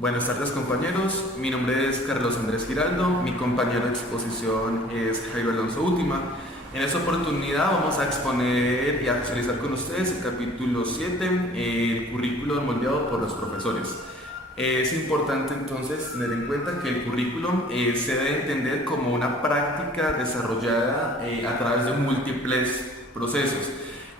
Buenas tardes compañeros, mi nombre es Carlos Andrés Giraldo, mi compañero de exposición es Jairo Alonso Última. En esta oportunidad vamos a exponer y a socializar con ustedes el capítulo 7, el currículum moldeado por los profesores. Es importante entonces tener en cuenta que el currículum se debe entender como una práctica desarrollada a través de múltiples procesos,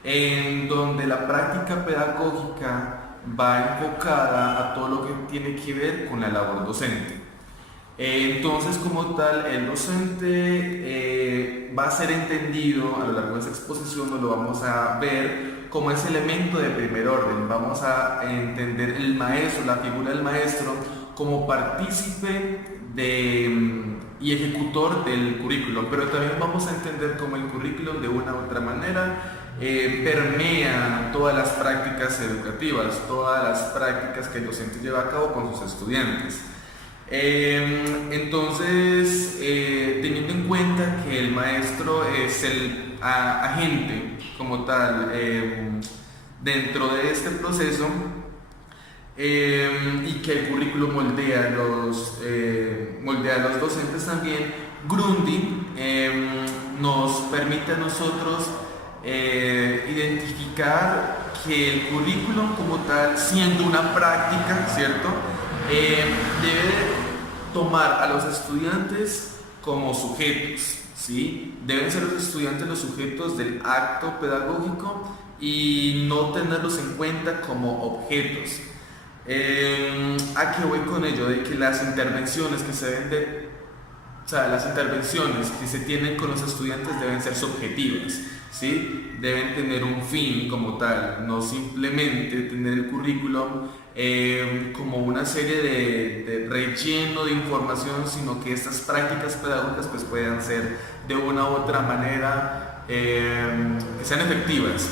en donde la práctica pedagógica va enfocada a todo lo que tiene que ver con la labor docente. Entonces, como tal, el docente va a ser entendido a lo largo de esta exposición, nos lo vamos a ver como ese elemento de primer orden. Vamos a entender el maestro, la figura del maestro, como partícipe y ejecutor del currículum, pero también vamos a entender como el currículum de una u otra manera permea todas las prácticas educativas, todas las prácticas que el docente lleva a cabo con sus estudiantes. Entonces, teniendo en cuenta que el maestro es el agente como tal dentro de este proceso, y que el currículum moldea a los docentes también, Grundy nos permite a nosotros identificar que el currículum como tal, siendo una práctica, ¿cierto? Debe tomar a los estudiantes como sujetos, ¿sí? Deben ser los estudiantes los sujetos del acto pedagógico y no tenerlos en cuenta como objetos. ¿A qué voy con ello? De que las intervenciones que las intervenciones que se tienen con los estudiantes deben ser subjetivas, ¿sí? Deben tener un fin como tal, no simplemente tener el currículum como una serie de relleno de información, sino que estas prácticas pedagógicas pues puedan ser de una u otra manera que sean efectivas.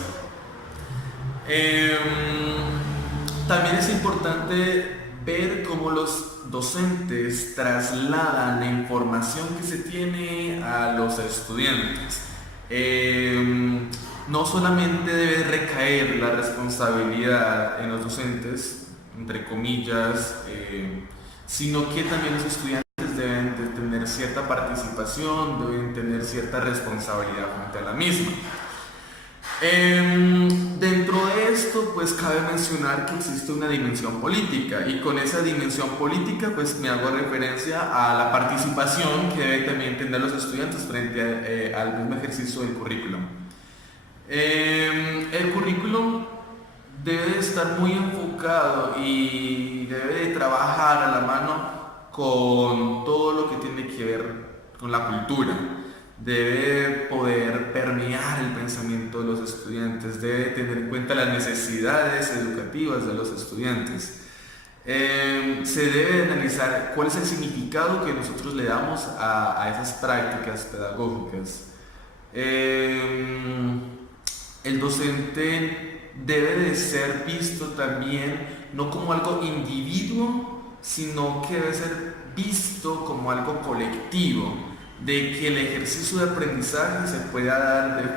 También es importante ver cómo los docentes trasladan la información que se tiene a los estudiantes. No solamente debe recaer la responsabilidad en los docentes, entre comillas, sino que también los estudiantes deben de tener cierta participación, deben tener cierta responsabilidad frente a la misma. Dentro de esto, pues cabe mencionar que existe una dimensión política, y con esa dimensión política pues me hago referencia a la participación que deben también tener los estudiantes frente al mismo ejercicio del currículum. El currículum debe estar muy enfocado y debe de trabajar a la mano con todo lo que tiene que ver con la cultura. Debe poder permear el pensamiento de los estudiantes, debe tener en cuenta las necesidades educativas de los estudiantes. Se debe analizar cuál es el significado que nosotros le damos a esas prácticas pedagógicas. El docente debe de ser visto también no como algo individuo, sino que debe ser visto como algo colectivo, de que el ejercicio de aprendizaje se pueda dar de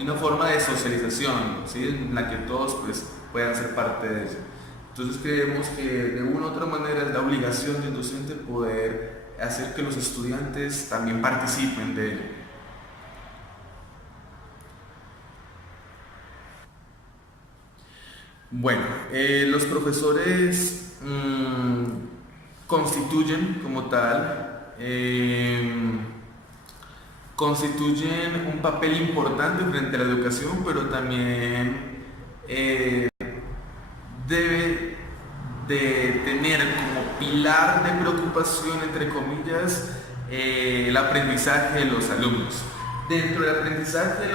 una forma de socialización, ¿sí? En la que todos pues, puedan ser parte de ello. Entonces creemos que de una u otra manera es la obligación del docente poder hacer que los estudiantes también participen de ello. Bueno, los profesores constituyen como tal, constituyen un papel importante frente a la educación, pero también debe de tener como pilar de preocupación, entre comillas, el aprendizaje de los alumnos. Dentro del aprendizaje de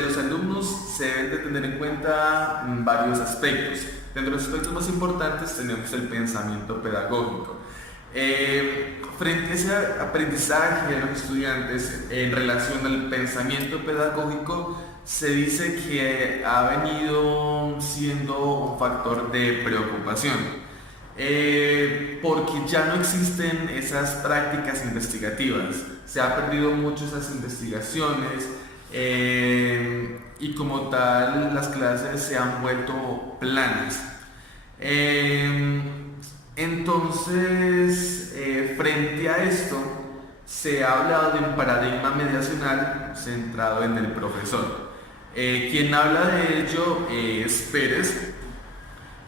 los alumnos se deben de tener en cuenta varios aspectos. Dentro de los aspectos más importantes tenemos el pensamiento pedagógico. Frente a ese aprendizaje de los estudiantes en relación al pensamiento pedagógico, se dice que ha venido siendo un factor de preocupación. Porque ya no existen esas prácticas investigativas, se ha perdido mucho esas investigaciones, y como tal las clases se han vuelto planas. Entonces, frente a esto, se ha hablado de un paradigma mediacional centrado en el profesor. Quien habla de ello es Pérez,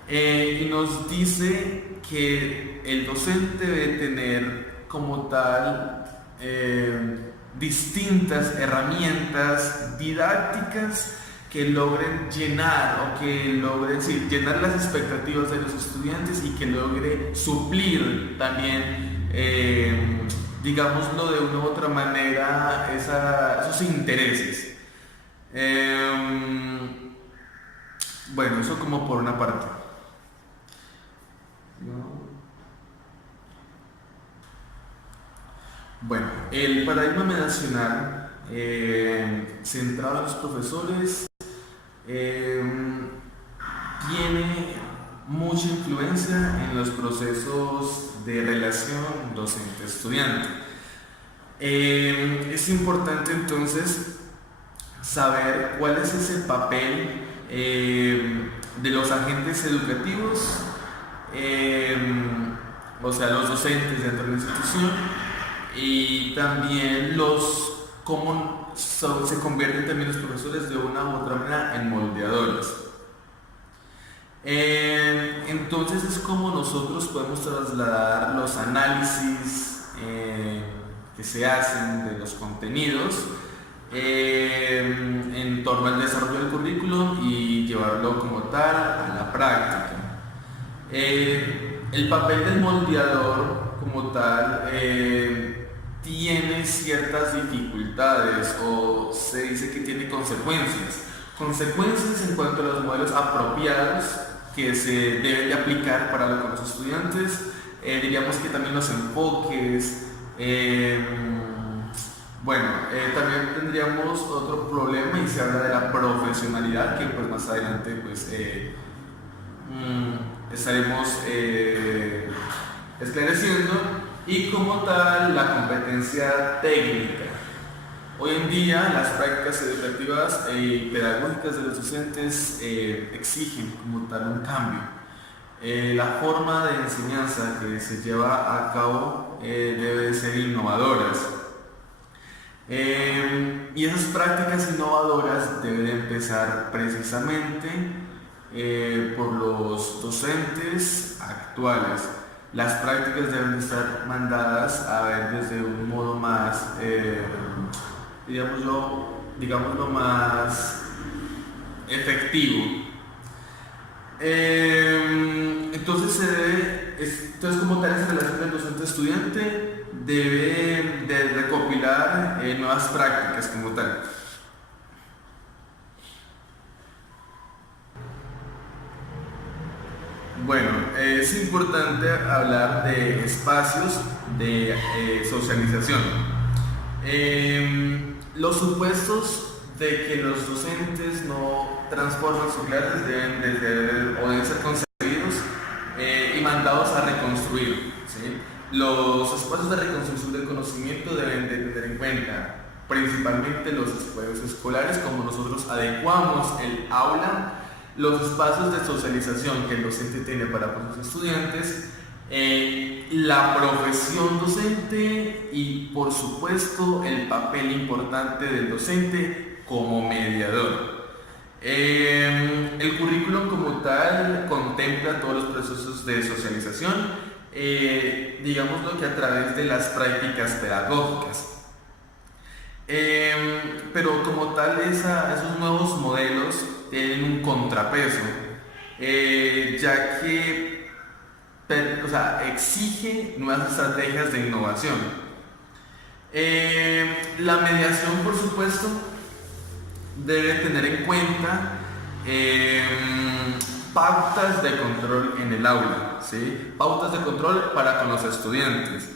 y nos dice que el docente debe tener como tal distintas herramientas didácticas que logren llenar o que logren llenar las expectativas de los estudiantes y que logre suplir también, digámoslo de una u otra manera, esos intereses. Bueno, eso como por una parte. Bueno, el paradigma mediacional centrado en los profesores tiene mucha influencia en los procesos de relación docente-estudiante. Es importante entonces saber cuál es ese papel de los agentes educativos, o sea, los docentes dentro de la institución, y también cómo se convierten también los profesores de una u otra manera en moldeadores. Entonces es como nosotros podemos trasladar los análisis que se hacen de los contenidos en torno al desarrollo del currículum y llevarlo como tal a la práctica. El papel del moldeador como tal tiene ciertas dificultades, o se dice que tiene consecuencias en cuanto a los modelos apropiados que se deben de aplicar para los estudiantes. Diríamos que también los enfoques, también tendríamos otro problema y se habla de la profesionalidad, que pues más adelante pues estaremos esclareciendo, y como tal la competencia técnica. Hoy en día las prácticas educativas y pedagógicas de los docentes exigen como tal un cambio. La forma de enseñanza que se lleva a cabo debe ser innovadoras. Y esas prácticas innovadoras deben empezar precisamente por los docentes actuales. Las prácticas deben estar mandadas a ver desde un modo más, digámoslo más efectivo. Entonces como tal esa relación del docente-estudiante debe de recopilar nuevas prácticas como tal. Bueno, es importante hablar de espacios de socialización. Los supuestos de que los docentes no transforman sus clases deben ser concebidos y mandados a reconstruir, ¿sí? Los espacios de reconstrucción del conocimiento deben de tener en cuenta principalmente los espacios escolares, como nosotros adecuamos el aula, los espacios de socialización que el docente tiene para con sus estudiantes, la profesión docente y por supuesto el papel importante del docente como mediador. El currículum como tal contempla todos los procesos de socialización, digámoslo que a través de las prácticas pedagógicas. Pero como tal esos nuevos modelos tienen un contrapeso, ya que exige nuevas estrategias de innovación. La mediación, por supuesto, debe tener en cuenta pautas de control en el aula, ¿sí? Pautas de control para con los estudiantes.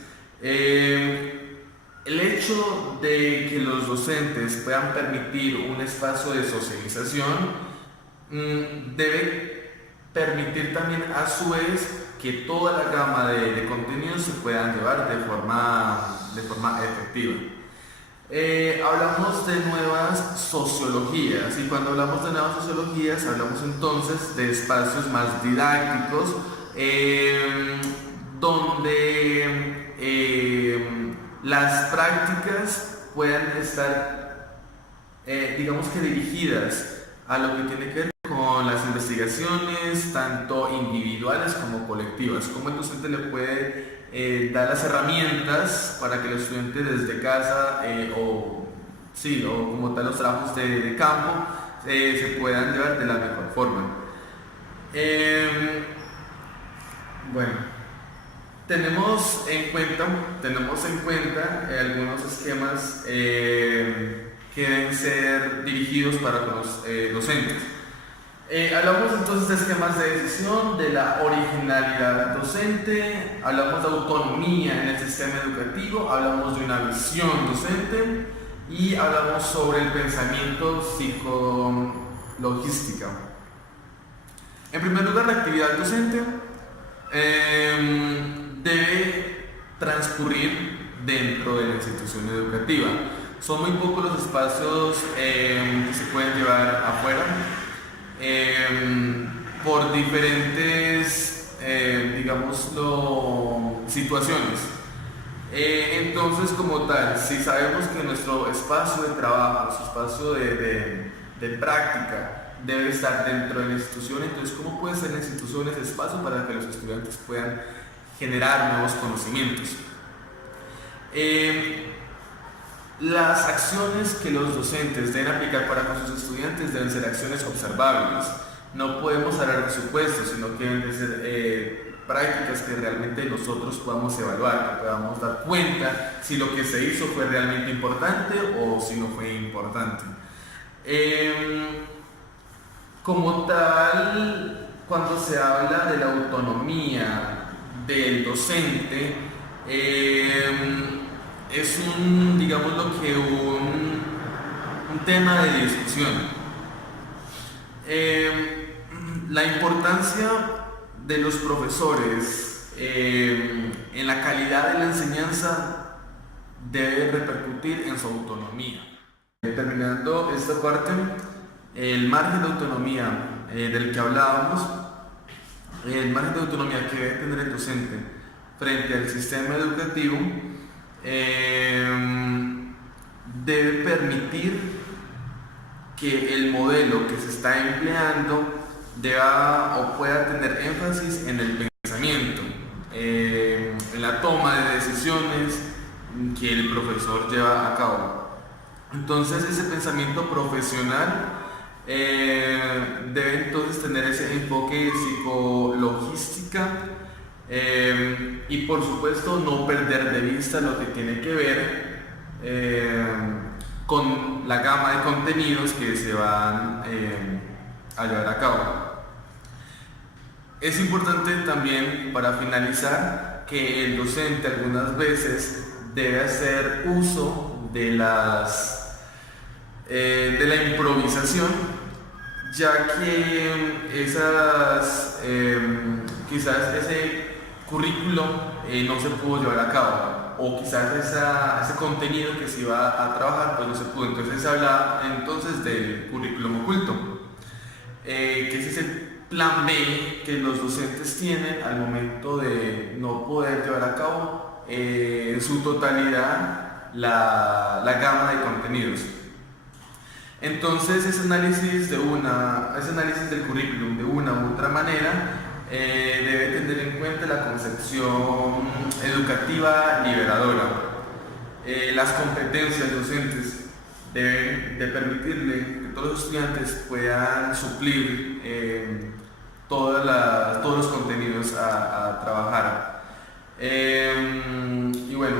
El hecho de que los docentes puedan permitir un espacio de socialización debe permitir también a su vez que toda la gama de contenidos se puedan llevar de forma efectiva. Hablamos de nuevas sociologías, y cuando hablamos de nuevas sociologías hablamos entonces de espacios más didácticos, donde las prácticas puedan estar, digamos que dirigidas a lo que tiene que ver con las investigaciones, tanto individuales como colectivas. Cómo el docente le puede dar las herramientas para que los estudiantes desde casa o como tal los trabajos de campo se puedan llevar de la mejor forma. Bueno, tenemos en cuenta algunos esquemas que deben ser dirigidos para los docentes. Hablamos entonces de esquemas de decisión, de la originalidad docente, hablamos de autonomía en el sistema educativo, hablamos de una visión docente y hablamos sobre el pensamiento psicologística. En primer lugar, la actividad docente debe transcurrir dentro de la institución educativa. Son muy pocos los espacios que se pueden llevar afuera por diferentes, situaciones. Entonces, como tal, si sabemos que nuestro espacio de trabajo, nuestro espacio de práctica debe estar dentro de la institución, entonces, ¿cómo puede ser la institución ese espacio para que los estudiantes puedan generar nuevos conocimientos? Las acciones que los docentes deben aplicar para con sus estudiantes deben ser acciones observables. No podemos hablar de supuestos, sino que deben de ser prácticas que realmente nosotros podamos evaluar, que podamos dar cuenta si lo que se hizo fue realmente importante o si no fue importante. Como tal, cuando se habla de la autonomía del docente, es un tema de discusión. La importancia de los profesores en la calidad de la enseñanza debe repercutir en su autonomía. Terminando esta parte, el margen de autonomía del que hablábamos, el margen de autonomía que debe tener el docente frente al sistema educativo debe permitir que el modelo que se está empleando deba o pueda tener énfasis en el pensamiento, en la toma de decisiones que el profesor lleva a cabo. Entonces, ese pensamiento profesional debe entonces tener ese enfoque psicologística y, por supuesto, no perder de vista lo que tiene que ver con la gama de contenidos que se van a llevar a cabo. Es importante también, para finalizar, que el docente algunas veces debe hacer uso de la improvisación, ya que quizás ese currículo no se pudo llevar a cabo, o quizás ese contenido que se iba a trabajar pues no se pudo. Entonces se habla entonces del currículum oculto, que ese es el plan B que los docentes tienen al momento de no poder llevar a cabo en su totalidad la gama de contenidos. Entonces ese análisis del currículum de una u otra manera debe tener en cuenta la concepción educativa liberadora. Las competencias docentes deben de permitirle que todos los estudiantes puedan suplir todos los contenidos a trabajar. Y bueno,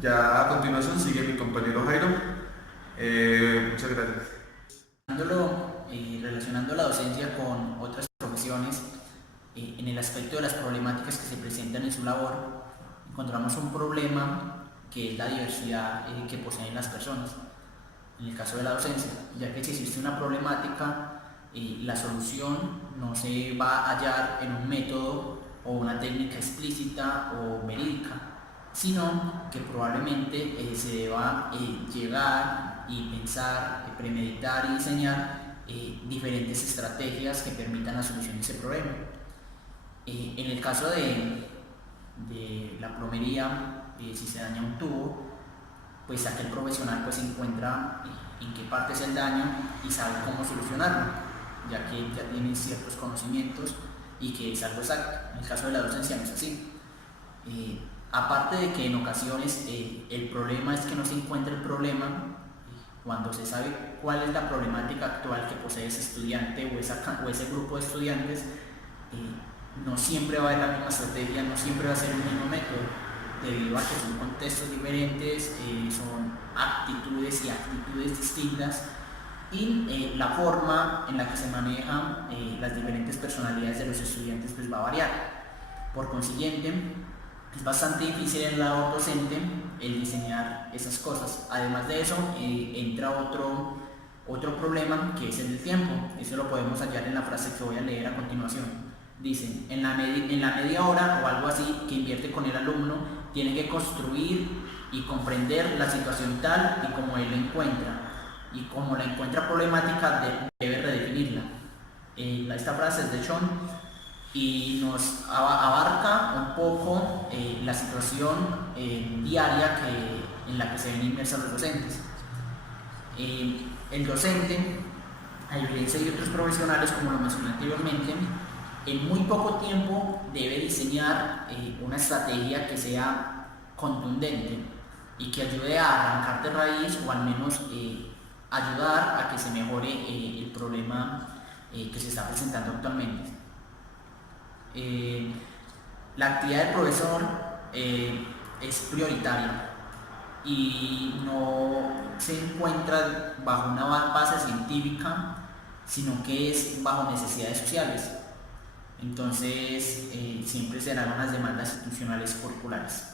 ya a continuación sigue mi compañero Jairo. Muchas gracias. Relacionando la docencia con otras profesiones, en el aspecto de las problemáticas que se presentan en su labor, encontramos un problema que es la diversidad que poseen las personas, en el caso de la docencia, ya que si existe una problemática, la solución no se va a hallar en un método o una técnica explícita o verídica, sino que probablemente se deba llegar y pensar, premeditar y diseñar diferentes estrategias que permitan la solución de ese problema. En el caso de la plomería, si se daña un tubo, pues aquel profesional pues encuentra en qué parte es el daño y sabe cómo solucionarlo, ya que ya tiene ciertos conocimientos y que es algo exacto. En el caso de la docencia no es así. Aparte de que en ocasiones el problema es que no se encuentra el problema, cuando se sabe cuál es la problemática actual que posee ese estudiante o ese grupo de estudiantes, no siempre va a haber la misma estrategia, no siempre va a ser el mismo método, debido a que son contextos diferentes, son actitudes y actitudes distintas, y la forma en la que se manejan las diferentes personalidades de los estudiantes pues va a variar. Por consiguiente, es bastante difícil en el lado docente el diseñar esas cosas. Además de eso, entra otro problema, que es el del tiempo. Eso lo podemos hallar en la frase que voy a leer a continuación. Dicen, en la media hora o algo así que invierte con el alumno, tiene que construir y comprender la situación tal y como él la encuentra. Y como la encuentra problemática, debe redefinirla. Esta frase es de Chon y nos abarca un poco la situación diaria en la que se ven inmersos los docentes. El docente, a diferencia de otros profesionales, como lo mencioné anteriormente, en muy poco tiempo debe diseñar una estrategia que sea contundente y que ayude a arrancar de raíz, o al menos ayudar a que se mejore el problema que se está presentando actualmente. La actividad del profesor es prioritaria y no se encuentra bajo una base científica, sino que es bajo necesidades sociales. Entonces siempre serán unas demandas institucionales curriculares.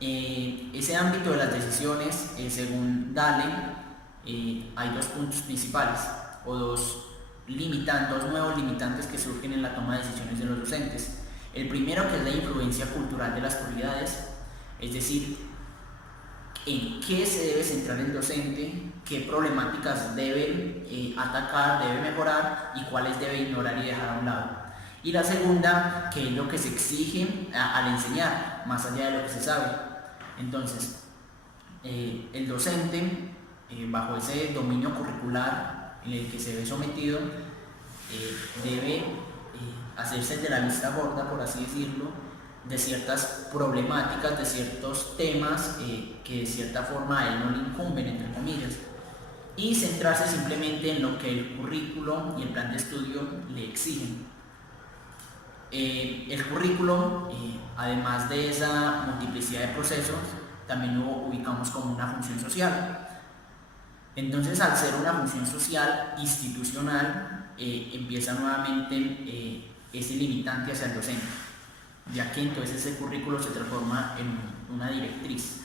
Ese ámbito de las decisiones, según Dale, hay dos puntos principales o dos nuevos limitantes que surgen en la toma de decisiones de los docentes. El primero, que es la influencia cultural de las prioridades, es decir, en qué se debe centrar el docente, qué problemáticas debe atacar, debe mejorar y cuáles debe ignorar y dejar a un lado. Y la segunda, que es lo que se exige al enseñar, más allá de lo que se sabe. Entonces, el docente, bajo ese dominio curricular en el que se ve sometido, debe hacerse de la vista gorda, por así decirlo, de ciertas problemáticas, de ciertos temas que de cierta forma a él no le incumben, entre comillas, y centrarse simplemente en lo que el currículo y el plan de estudio le exigen. El currículo, además de esa multiplicidad de procesos, también lo ubicamos como una función social. Entonces, al ser una función social institucional, empieza nuevamente ese limitante hacia el docente, ya que entonces ese currículo se transforma en una directriz,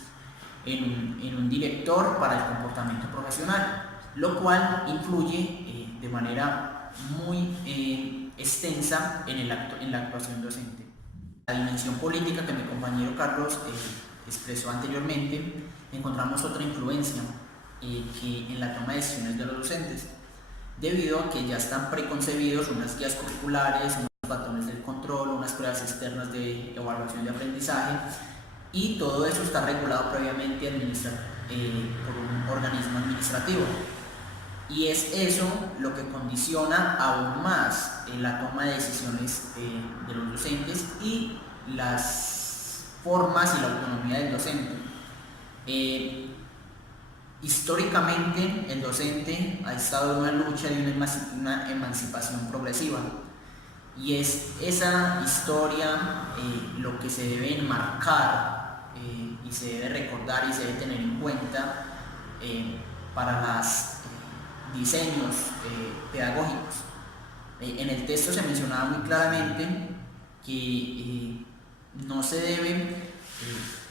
en un director para el comportamiento profesional, lo cual influye de manera muy extensa en la actuación docente. La dimensión política que mi compañero Carlos expresó anteriormente, encontramos otra influencia que en la toma de decisiones de los docentes, debido a que ya están preconcebidos unas guías curriculares, unos patrones del control, unas pruebas externas de evaluación de aprendizaje, y todo eso está regulado previamente por un organismo administrativo. Y es eso lo que condiciona aún más la toma de decisiones de los docentes y las formas y la autonomía del docente. Históricamente el docente ha estado en una lucha de una emancipación progresiva, y es esa historia lo que se debe enmarcar y se debe recordar y se debe tener en cuenta para los diseños pedagógicos. En el texto se mencionaba muy claramente que no se deben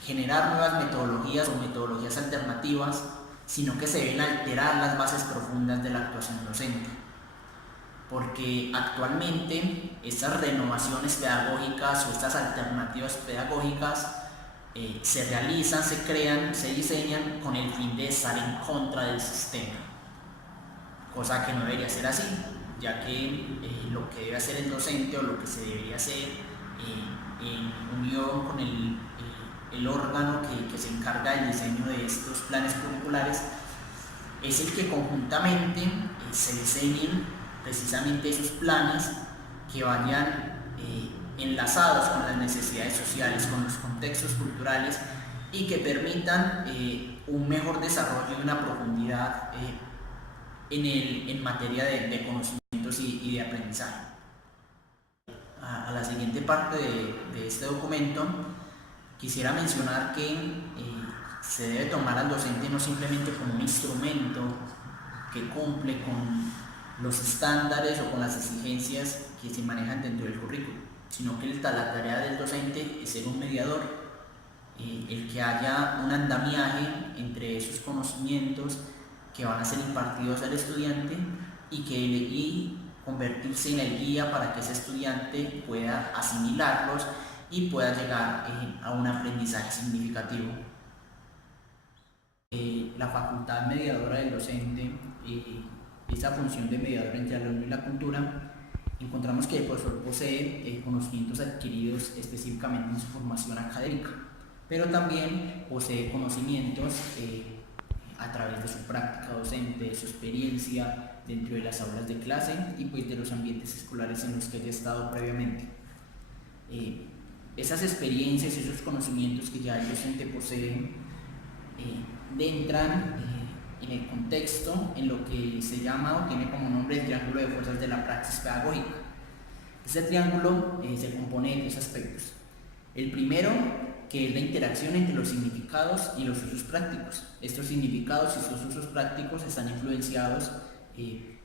generar nuevas metodologías o metodologías alternativas, sino que se deben alterar las bases profundas de la actuación docente, porque actualmente estas renovaciones pedagógicas o estas alternativas pedagógicas se realizan, se crean, se diseñan con el fin de estar en contra del sistema, cosa que no debería ser así, ya que lo que debe hacer el docente o lo que se debería hacer en unión con el órgano que se encarga del diseño de estos planes curriculares es el que conjuntamente se diseñen precisamente esos planes que vayan enlazados con las necesidades sociales, con los contextos culturales y que permitan un mejor desarrollo y una profundidad en materia de conocimientos y de aprendizaje. A la siguiente parte de este documento quisiera mencionar que se debe tomar al docente no simplemente como un instrumento que cumple con los estándares o con las exigencias que se manejan dentro del currículo, sino que la tarea del docente es ser un mediador, el que haya un andamiaje entre esos conocimientos que van a ser impartidos al estudiante y convertirse en el guía para que ese estudiante pueda asimilarlos y pueda llegar a un aprendizaje significativo. La facultad mediadora del docente, esa función de mediador entre el alumno y la cultura, encontramos que el profesor posee conocimientos adquiridos específicamente en su formación académica, pero también posee conocimientos a través de su práctica docente, de su experiencia dentro de las aulas de clase y pues de los ambientes escolares en los que haya estado previamente. Esas experiencias, esos conocimientos que ya el docente posee, entran en el contexto en lo que se llama o tiene como nombre el triángulo de fuerzas de la praxis pedagógica. Este triángulo se compone de 3 aspectos. El primero, que es la interacción entre los significados y los usos prácticos. Estos significados y estos usos prácticos están influenciados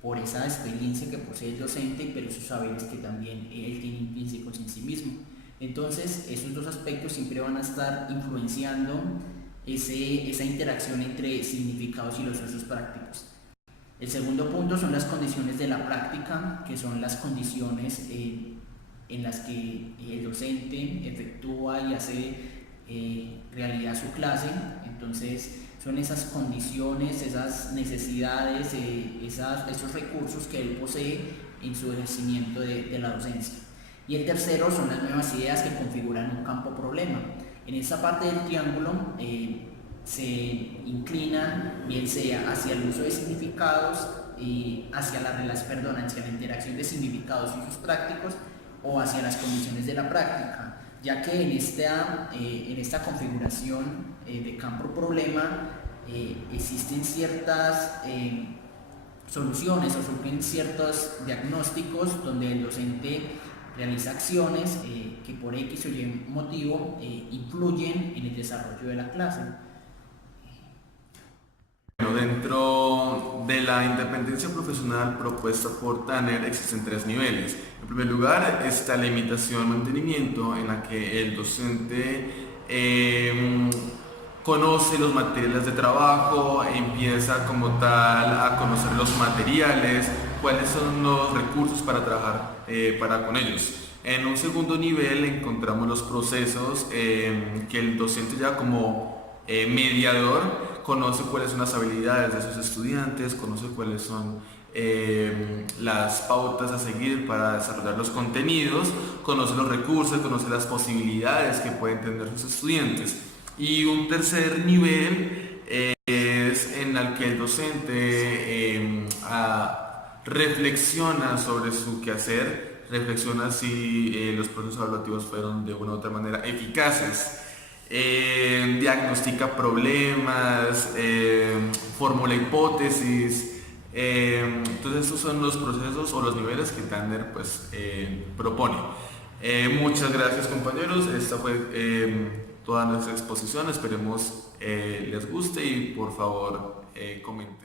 por esa experiencia que posee el docente, pero esos saberes que también él tiene intrínsecos en sí mismo. Entonces, esos 2 aspectos siempre van a estar influenciando esa interacción entre significados y los usos prácticos. El segundo punto son las condiciones de la práctica, que son las condiciones en las que el docente efectúa y hace realidad su clase. Entonces son esas condiciones, esas necesidades, esos recursos que él posee en su ejercimiento de la docencia. Y el tercero son las nuevas ideas que configuran un campo problema. En esta parte del triángulo se inclinan bien sea hacia el uso de significados y hacia la interacción de significados y usos prácticos o hacia las condiciones de la práctica, ya que en esta configuración de campo problema existen ciertas soluciones o surgen ciertos diagnósticos donde el docente realiza acciones que por X o Y motivo influyen en el desarrollo de la clase. Dentro de la independencia profesional propuesta por Tanner existen 3 niveles. En primer lugar está la imitación-mantenimiento, en la que el docente conoce los materiales de trabajo, empieza como tal a conocer los materiales, cuáles son los recursos para trabajar con ellos. En un segundo nivel encontramos los procesos que el docente ya como mediador conoce cuáles son las habilidades de sus estudiantes, conoce cuáles son las pautas a seguir para desarrollar los contenidos, conoce los recursos, conoce las posibilidades que pueden tener sus estudiantes. Y un tercer nivel es en el que el docente reflexiona sobre su quehacer, reflexiona si los procesos evaluativos fueron de una u otra manera eficaces, diagnostica problemas, formula hipótesis. Entonces esos son los procesos o los niveles que Tanner propone. Muchas gracias, compañeros. Esta fue toda nuestra exposición. Esperemos les guste y por favor comenten.